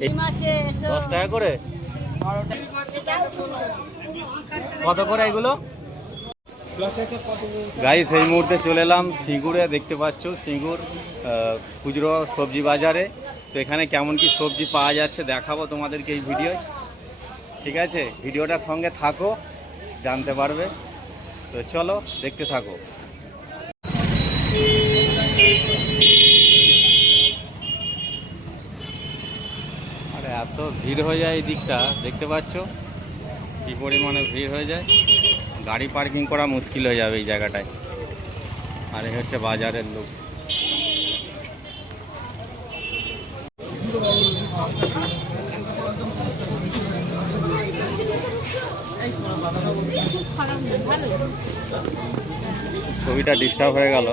ডিম দশ টাকা করে? কত করে এগুলো? গাইস এই মুহূর্তে চলে এলাম সিঙ্গুরে, দেখতে পাচ্ছ সিঙ্গুর খুচরো সবজি বাজারে। তো এখানে কেমন কি সবজি পাওয়া যাচ্ছে দেখাবো তোমাদেরকে এই ভিডিওয়। ঠিক আছে? ভিডিওটার সঙ্গে থাকো, জানতে পারবে। তো চলো, দেখতে থাকো। ভিড় হয়ে যায় এই দিকটা, দেখতে পাচ্ছ? কি পরিমাণে ভিড় হয়ে যায়। গাড়ি পার্কিং করা মুশকিল হয়ে যাবে এই জায়গাটায়। আর এই হচ্ছে বাজারের লোক। ছবিটা ডিস্টার্ব হয়ে গেল।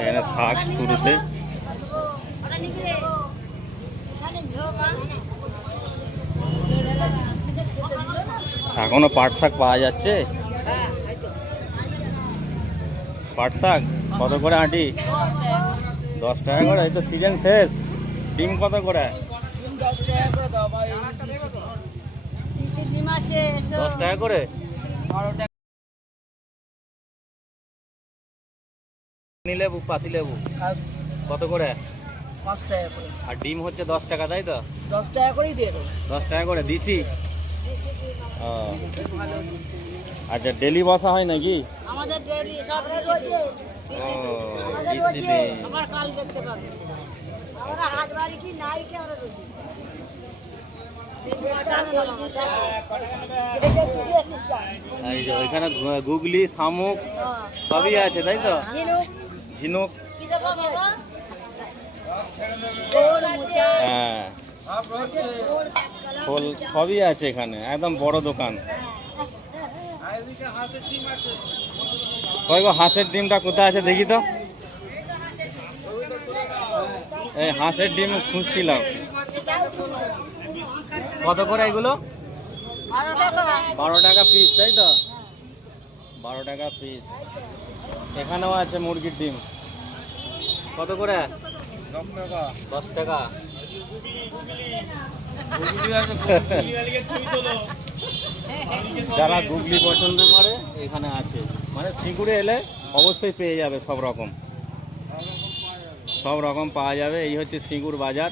এখানে শাক শুরুতে। এখানে পাট শাক পাওয়া যাচ্ছে? পাট শাক? কত করে আঁটি? দশ টাকা করে? এই তো সিজন শেষ। ডিম কত করে? দশ টাকা করে দাও ভাই। তিরিশে ডিম আছে এসো দশ টাকা করে? বারো টাকা লেবু পাতি লেবু। কত করে? পাঁচ টাকা করে। আর ডিম হচ্ছে দশ টাকা তাই তো? দশ টাকা করেই দিয়ে দেবো। দশ টাকা করে দিছি? ও। আচ্ছা ডেলি বসা হয় নাকি? আমাদের ডেলি সব রয়েছে ও দিছি আবার কাল দেখতে পাবে। আমরা হাট বাড়ি কি নাই কি আমরা রোজি ওইখানে গুগলি শামুক সবই আছে তাই তো? ঝিনুক হ্যাঁ। ফল সবই আছে এখানে, একদম বড় দোকান। কয় গো, হাঁসের ডিমটা কোথায় আছে দেখি তো। এই হাঁসের ডিম খুঁজছিলাম। কত করে এগুলো? বারো টাকা পিস তাই তো? বারো টাকা পিস এখানেও আছে মুরগির ডিম। কত করে? দশ টাকা। যারা গুগলি পছন্দ করে, এখানে আছে। মানে সিঙ্গুরে এলে অবশ্যই পেয়ে যাবে সব রকম। সব রকম পাওয়া যাবে। এই হচ্ছে সিঙ্গুর বাজার।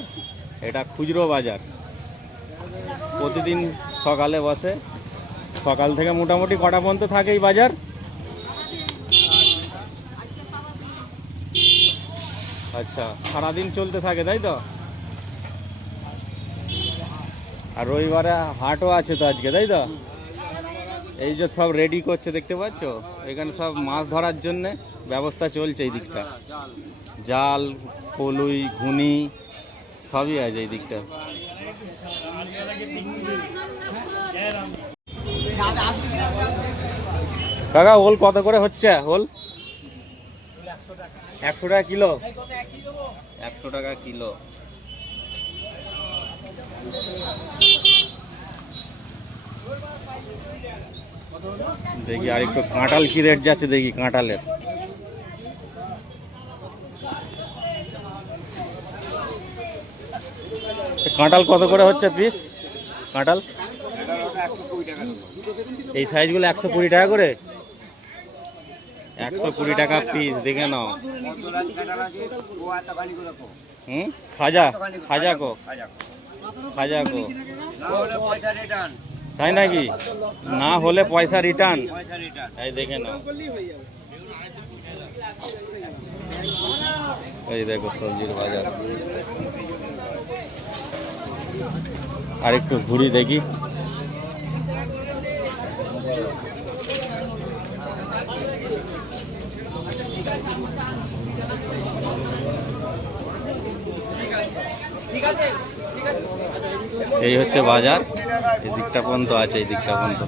এটা খুচরো বাজার। প্রতিদিন সকালে বসে সকাল থেকে মোটামুটি কটা পর্যন্ত থাকে এই বাজার? আচ্ছা সারাদিন চলতে থাকে, তাই তো? আর রবিবারে হাটও আছে তো আজকে, তাই তো? এই যে সব রেডি করছে, দেখতে পাচ্ছ? এখানে সব মাছ ধরার জন্যে ব্যবস্থা চলছে এই দিকটা। জাল পলুই ঘুনি, সবই আছে এই দিকটা। কাকা ওল কত করে হচ্ছে? ওল একশো টাকা কিলো। একশো টাকা কিলো। দেখি, আর একটু কাঁঠাল কি রেট যাচ্ছে দেখি, কাঁঠালের। কাঁঠাল কত করে হচ্ছে পিস কাঁঠাল? এই সাইজগুলো একশো কুড়ি টাকা করে? একশো কুড়ি টাকা পিস দেখে নাও। হুম? খাজা খাজা কো। খাজা কো। তাই নাকি? না হলে পয়সা রিটার্ন এই দেখে নাও। এই দেখো সবজির বাজার। আর একটু ঘুরি দেখি। এই হচ্ছে বাজার। এই দিকটা পর্যন্ত আছে এই দিকটা পর্যন্ত।